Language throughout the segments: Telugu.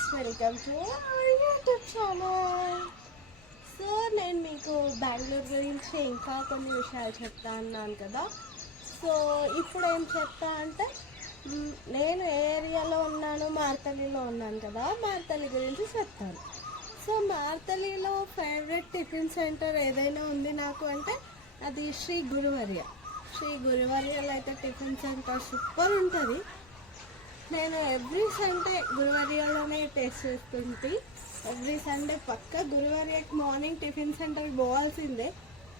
Guys, welcome to YouTube channel. So నేను మీకు బెంగళూరు గురించి ఇంకా కొన్ని విషయాలు చెప్తా అన్నాను కదా. సో ఇప్పుడు ఏం చెప్తా అంటే నేను ఏ ఏరియాలో ఉన్నాను, మార్తలిలో ఉన్నాను కదా, మార్తలి గురించి చెప్తాను. సో మార్తలిలో ఫేవరెట్ టిఫిన్ సెంటర్ ఏదైనా ఉంది నాకు అంటే అది శ్రీ గురువర్య. శ్రీ గురువర్యలో అయితే టిఫిన్ సెంటర్ సూపర్ ఉంటుంది. నేను ఎవ్రీ సండే గురువార్యలోనే టేస్ట్ చేస్తుంటే ఎవ్రీ సండే పక్క గురువార్యకి మార్నింగ్ టిఫిన్ సెంటర్కి పోవాల్సిందే.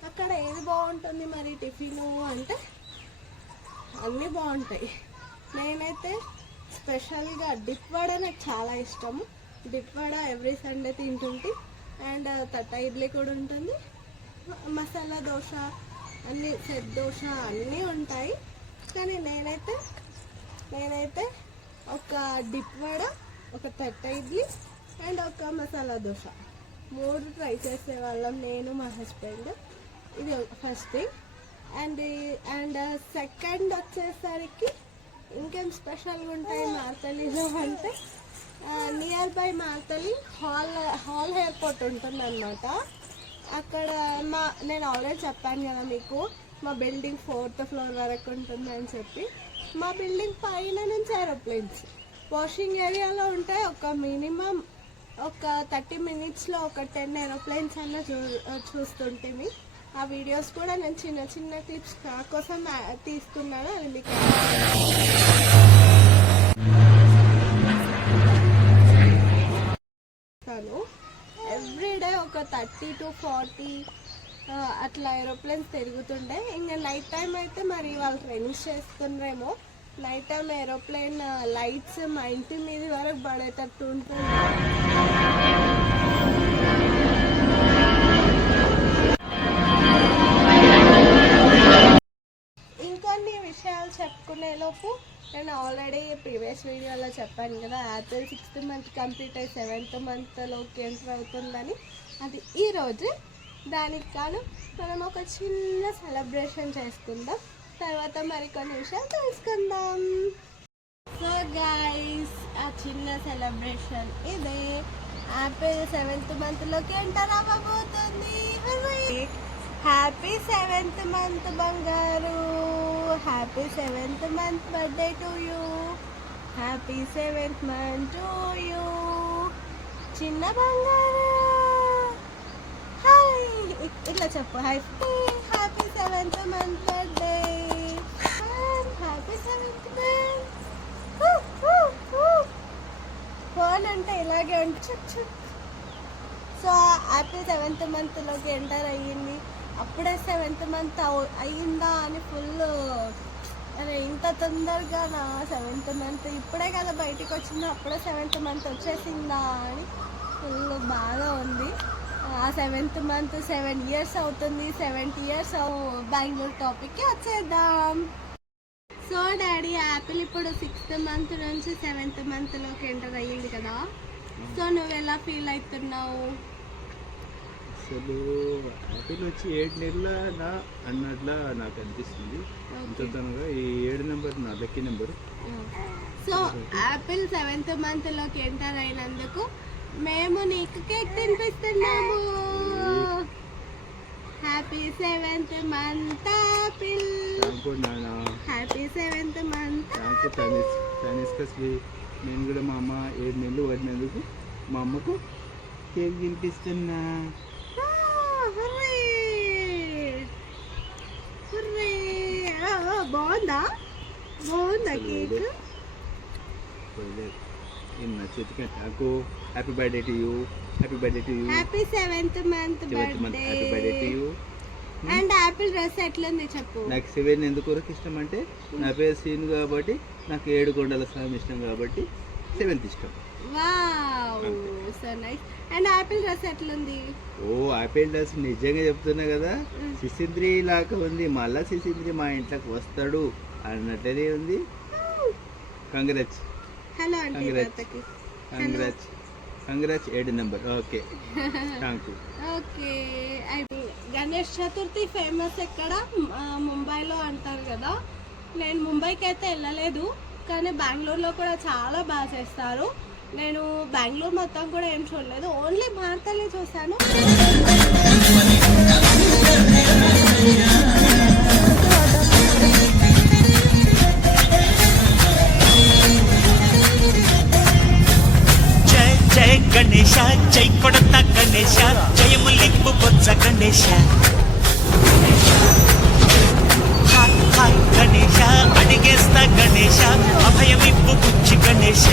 అక్కడ ఏది బాగుంటుంది మరి టిఫిన్ అంటే అన్నీ బాగుంటాయి. నేనైతే స్పెషల్గా డిప్ వడ నాకు చాలా ఇష్టము. డిప్ వడ ఎవ్రీ సండే తింటుంటే అండ్ తట్ట ఇడ్లీ కూడా ఉంటుంది, మసాలా దోశ అన్నీ, సెట్ దోశ అన్నీ ఉంటాయి. కానీ నేనైతే ఒక డిప్ వడ, ఒక తట్ట ఇడ్లీ అండ్ ఒక మసాలా దోశ 3 ట్రై చేసేవాళ్ళం నేను మా హస్బెండ్. ఇది ఫస్ట్ థింగ్. అండ్ సెకండ్ వచ్చేసరికి ఇంకేం స్పెషల్గా ఉంటాయి మార్తలిలో అంటే నియర్ బై మార్తలి హాల్ ఎయిర్పోర్ట్ ఉంటుంది అన్నమాట. అక్కడ నేను ఆల్రెడీ చెప్పాను కదా మీకు, మా బిల్డింగ్ 4th ఫ్లోర్ వరకు ఉంటుంది అని చెప్పి. మా బిల్డింగ్ పైన నుంచి ఏరోప్లేన్స్ వాషింగ్ ఏరియాలో ఉంటాయి. ఒక మినిమం ఒక 30 minutesలో ఒక 10 ఏరోప్లేన్స్ అన్న చూస్తుంటే ఆ వీడియోస్ కూడా నేను చిన్న చిన్న క్లిప్స్ కోసం తీస్తున్నాను. అది మీకు ఎవ్రీడే ఒక 30 to 40 అట్లా ఏరోప్లేన్స్ తిరుగుతుండే. ఇంకా నైట్ టైం అయితే మరి వాళ్ళు ట్రైనింగ్స్ చేస్తున్నారేమో. నైట్ టైం ఏరోప్లేన్ లైట్స్ మా ఇంటి మీద వరకు పడేటట్టు ఉంటుంది. ఇంకొన్ని విషయాలు చెప్పుకునేలోపు నేను ఆల్రెడీ ప్రీవియస్ వీడియోలో చెప్పాను కదా, యాపిల్ 6th month కంప్లీట్ అయ్యి 7th monthలోకి ఎంటర్ అవుతుందని. అది ఈరోజు. దానికి కాను మనం ఒక చిన్న సెలబ్రేషన్ చేసుకుందాం, తర్వాత మరికొన్ని విషయాలు తెలుసుకుందాం. సో గైస్, ఆ చిన్న సెలబ్రేషన్ ఇదే. యాపిల్ 7th monthలోకి ఎంటర్ అవ్వబోతుంది. హ్యాపీ 7th month బంగారు, happy 7th month birthday to you, happy 7th month to you చిన్న బంగారు. హాయ్ ఇట్లా చెప్పు, happy 7th month birthday, happy 7th month. Phone అంటే ఇలాగే ఉంటుంది. సో యాపిల్ 7th monthలోకి ఎంటర్ అయ్యింది. అప్పుడే 7th month అయ్యిందా అని ఫుల్, అరే ఇంత తొందరగా నా 7th month ఇప్పుడే కదా బయటికి వచ్చిందా, అప్పుడే 7th month వచ్చేసిందా అని ఫుల్ బాగా ఉంది. ఆ 7th month 7 years అవుతుంది. 70 years బెంగళూరు టాపిక్కి వచ్చేద్దాం. సో డాడీ, యాపిల్ ఇప్పుడు 6th month నుంచి 7th monthలోకి ఎంటర్ అయ్యింది కదా. సో నువ్వు ఎలా ఫీల్ అవుతున్నావు? అసలు యాపిల్ వచ్చి 7 నెలల అన్నట్లా నాకు అనిపిస్తుంది. ఇంతగా ఈ 7 నెంబర్ నా lucky number. So Apple 7th monthలోకి ఎంటర్ అయినందుకు మేము నీకు కేక్ తినిపిస్తున్నాము. Happy 7th month Apple, happy 7th month. నేను కూడా మా అమ్మ 7 నెలలు పడినందుకు మా అమ్మకు కేక్ తినిపిస్తున్నా. బాగుందా కేక్? చేతికి నాకు happy birthday to you, happy birthday to you, happy 7th month birthday, happy birthday to you. And Apple dress ఎట్లుంది చెప్పు. నాకు 7 ఎందుకు ఇష్టం అంటే నా పేరు సీన్ కాబట్టి, నాకు 7 కొండల స్వామి ఇష్టం కాబట్టి 7th ఇష్టం. Wow, so nice. And Apple dress ఎట్లుంది? ఓ యాపిల్ డ్రెస్ నిజంగా చెప్తున్నా కదా, సిసింద్రి లాగా ఉంది. మళ్ళా సిసింద్రి మా ఇంట్లోకి వస్తాడు అన్నట్లనే ఉంది. Congrats. Hello congrats 7 number. Okay, thank you. Okay, Ganesh Chaturthi famous ఎక్కడ? ముంబైలో అంటారు కదా. నేను ముంబైకి అయితే వెళ్ళలేదు, కానీ బెంగళూరులో కూడా చాలా బాగా చేస్తారు. నేను బెంగళూరు మొత్తం కూడా ఏం చూడలేదు, ఓన్లీ మార్తలే చూశాను. జయ జయ గణేశ, జై కొడత గణేశ, జయములింపు బొత్స గణేశ. హాయ్ హాయ్ గణేశ, అడిగేస్తా గణేశ, అభయమిప్పు బుచ్చి గణేశ.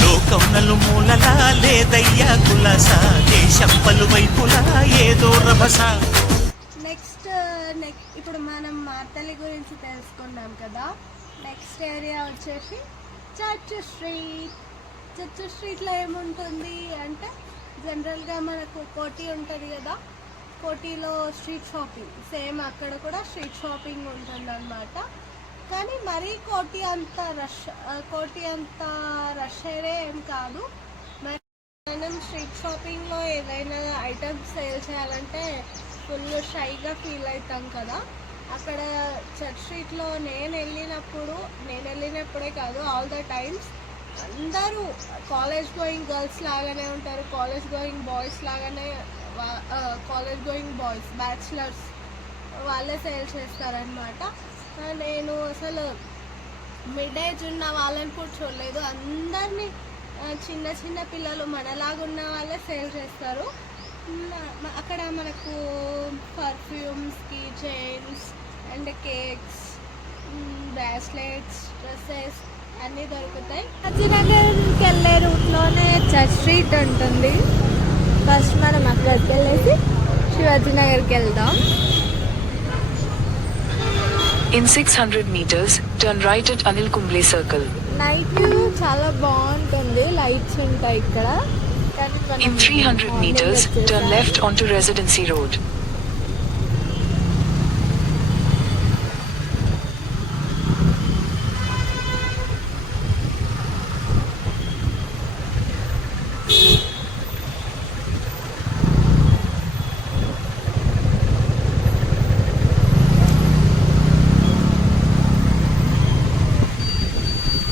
లోకం నలుమూలలా లేదయ్యా కులాస, దేశం పలువైపులా ఏదో రభస. నెక్స్ట్ ఇప్పుడు మనం మార్తలి గురించి తెలుసుకున్నాం కదా. నెక్స్ట్ ఏరియా వచ్చేసి చర్చ్ స్ట్రీట్. చర్చ్ స్ట్రీట్లో ఏముంటుంది అంటే జనరల్గా మనకు కోటి ఉంటుంది కదా, కోటిలో స్ట్రీట్ షాపింగ్ సేమ్ అక్కడ కూడా స్ట్రీట్ షాపింగ్ ఉంటుంది అన్నమాట. కానీ మరీ కోటి అంత రష్ అయ్యే ఏం కాదు. మనం స్ట్రీట్ షాపింగ్లో ఏదైనా ఐటమ్స్ సేల్ చేయాలంటే ఫుల్ షైగా ఫీల్ అవుతాం కదా. అక్కడ చర్చ్ స్ట్రీట్లో నేను వెళ్ళినప్పుడే కాదు, ఆల్ ద టైమ్స్ అందరూ కాలేజ్ గోయింగ్ గర్ల్స్ లాగానే ఉంటారు, కాలేజ్ గోయింగ్ బాయ్స్ లాగానే, కాలేజ్ గోయింగ్ బాయ్స్ బ్యాచిలర్స్ వాళ్ళే సేల్ చేస్తారనమాట. నేను అసలు మిడ్ ఏజ్ ఉన్న వాళ్ళని కూడా చూడలేదు, అందరినీ చిన్న చిన్న పిల్లలు మనలాగా ఉన్న వాళ్ళే సేల్ చేస్తారు. అక్కడ మనకు perfumes, key chains and cakes, bracelets, dresses అన్నీ దొరుకుతాయి. శివాజీనగర్కి వెళ్ళే రూట్లోనే చర్చ్ స్ట్రీట్ ఉంటుంది. ఫస్ట్ మనం అక్కడికి వెళ్ళేసి శివాజీనగర్కి వెళ్దాం. In 600 meters, turn right at Anil Kumble Circle. Night view చాలా బాగుంటుంది, లైట్స్ ఉంటాయి ఇక్కడ. In 300 meters, turn left onto Residency Road.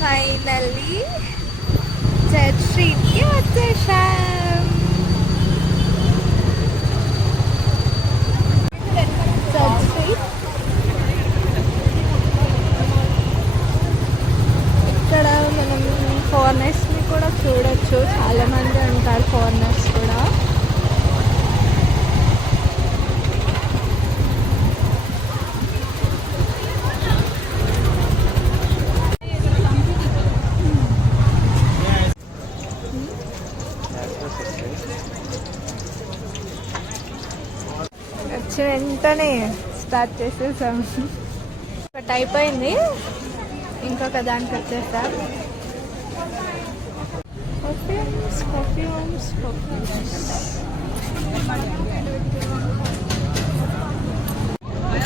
Finally Church స్ట్రీట్కి వచ్చేసాం. చర్చ్ స్ట్రీట్ ఇక్కడ మనం ఫారినర్స్ని కూడా చూడొచ్చు, చాలామంది ఉంటారు ఫారినర్స్ కూడా. వెంటనే స్టార్ట్ చేసేసాం. ఒకటి అయిపోయింది, ఇంకొక దానికి వచ్చేసాం.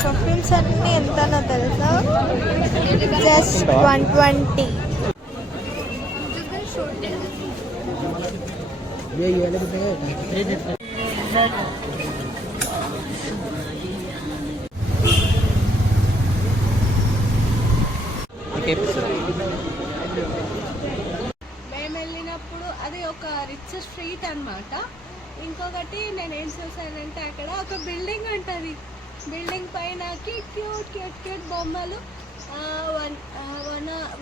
పర్ఫ్యూమ్స్ అన్నీ ఎంతనో తెలుసా, జస్ట్ 120. మేము వెళ్ళినప్పుడు అది ఒక రిచ్ స్ట్రీట్ అన్నమాట. ఇంకొకటి నేనేం చూసానంటే అక్కడ ఒక బిల్డింగ్ ఉంటుంది, బిల్డింగ్ పైనకి క్యూట్ క్యూట్ క్యూట్ బొమ్మలు,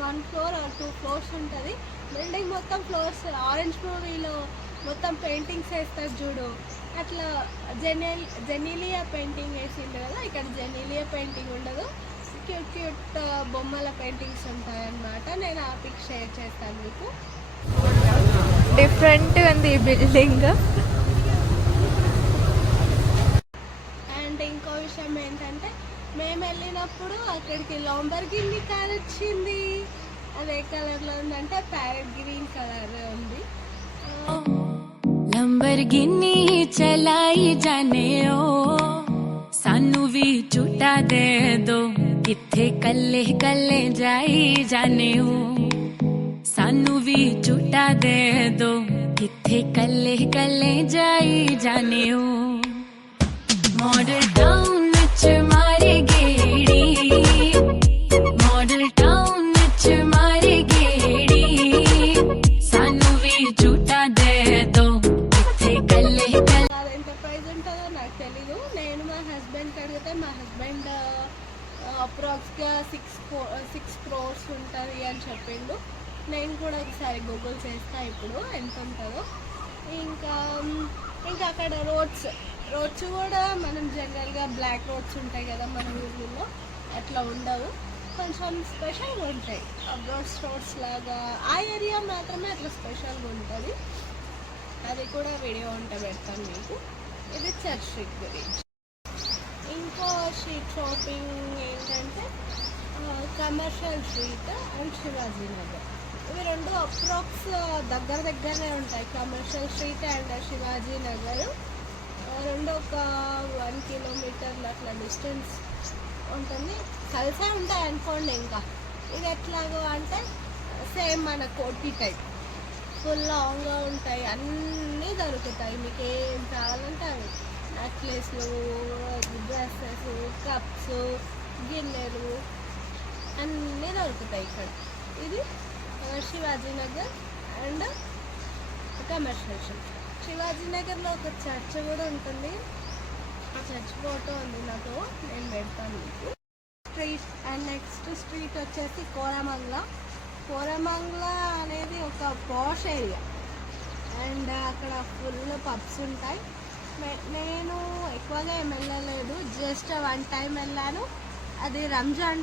వన్ ఫ్లోర్ ఆర్ 2 ఫ్లోర్స్ ఉంటుంది. బిల్డింగ్ మొత్తం ఫ్లోర్స్ ఆరెంజ్ మూవీలో మొత్తం పెయింటింగ్స్ వేస్తారు చూడు, అట్లా జెనీలియా పెయింటింగ్ వేసిండు కదా. ఇక్కడ జెనీలియా పెయింటింగ్ ఉండదు, క్యూట్ క్యూట్ బొమ్మల పెయింటింగ్స్ ఉంటాయి అన్నమాట. నేను ఆ పిక్ షేర్ చేస్తాను మీకు. డిఫరెంట్ ఉంది ఈ బిల్డింగ్. అండ్ ఇంకో విషయం ఏంటంటే మేము వెళ్ళినప్పుడు అక్కడికి లాంబర్గిని కార్ వచ్చింది. అది ఏ కలర్లో ఉందంటే ప్యారెట్ గ్రీన్ కలర్ ఉంది. लंबरगिनी चलाई जाने ओ सानू भी झूठा दे दो किथे कल्ले कल्ले जाई जाने ओ सानू भी झूठा दे दो किथे कल्ले कल्ले जाई जाने ओ मॉडल टाउन च मारे गेड़ी मॉडल टाउन च मारे गेड़ी అని చెప్పిండు. నేను కూడా ఒకసారి గూగుల్ చేస్తా ఇప్పుడు ఎంత ఉంటుందో. ఇంకా ఇంకా అక్కడ రోడ్స్ కూడా మనం జనరల్గా బ్లాక్ రోడ్స్ ఉంటాయి కదా మన ఊళ్ళో, అట్లా ఉండవు, కొంచెం స్పెషల్గా ఉంటాయి. రోడ్స్ లాగా ఆ ఏరియా మాత్రమే అట్లా స్పెషల్గా ఉంటుంది. అది కూడా వీడియో ఉంటే పెడతాను మీకు. ఇది చర్చ్ స్ట్రీట్ గురించి. ఇంకో స్ట్రీట్ షాపింగ్ ఏంటంటే commercial street and Shivaji Nagar. ఇవి రెండు అప్రాక్స్ దగ్గరనే ఉంటాయి. Commercial street and Shivaji Nagar రెండు ఒక 1 కిలోమీటర్ల అట్లా డిస్టెన్స్ ఉంటుంది. కలిసే ఉంటాయి అనుకోండి. ఇంకా ఇది ఎట్లాగో అంటే సేమ్ మన కోటి టైప్ ఫుల్ లాంగ్గా ఉంటాయి, అన్నీ దొరుకుతాయి. మీకు ఏం కావాలంటే అవి నెక్లెస్లు, డ్రెస్సెస్, కప్స్, గిన్నెలు అన్నీ దొరుకుతాయి ఇక్కడ. ఇది Shivaji Nagar and commercial street. Shivaji నగర్లో ఒక చర్చ్ కూడా ఉంటుంది. ఆ చర్చ్ ఫోటో ఉంది నాతో, నేను పెడతాను మీకు. స్ట్రీట్ అండ్ నెక్స్ట్ స్ట్రీట్ వచ్చేసి కోరమంగళ అనేది ఒక పాష్ ఏరియా అండ్ అక్కడ ఫుల్ పబ్స్ ఉంటాయి. నేను ఎక్కువగా ఏం వెళ్ళలేదు, జస్ట్ 1 టైం వెళ్ళాను. అది రంజాన్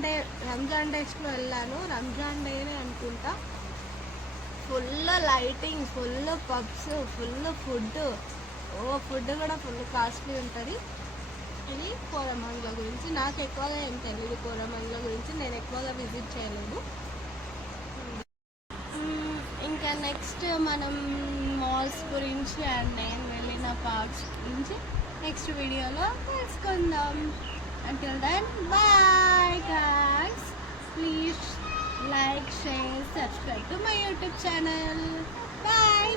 డేస్లో వెళ్ళాను, రంజాన్ డేనే అనుకుంటా. Full lighting, full pubs, full food. Food కూడా ఫుల్ కాస్ట్లీ ఉంటుంది. ఇది కోరమంగళ గురించి. నాకు ఎక్కువగా ఏం తెలియదు కోరమంగళ గురించి, నేను ఎక్కువగా విజిట్ చేయలేదు. ఇంకా నెక్స్ట్ మనం మాల్స్ గురించి అండ్ నేను వెళ్ళిన పార్క్స్ గురించి నెక్స్ట్ వీడియోలో తెలుసుకుందాం. Until then, bye guys. Please like, share, subscribe to my YouTube channel. Bye.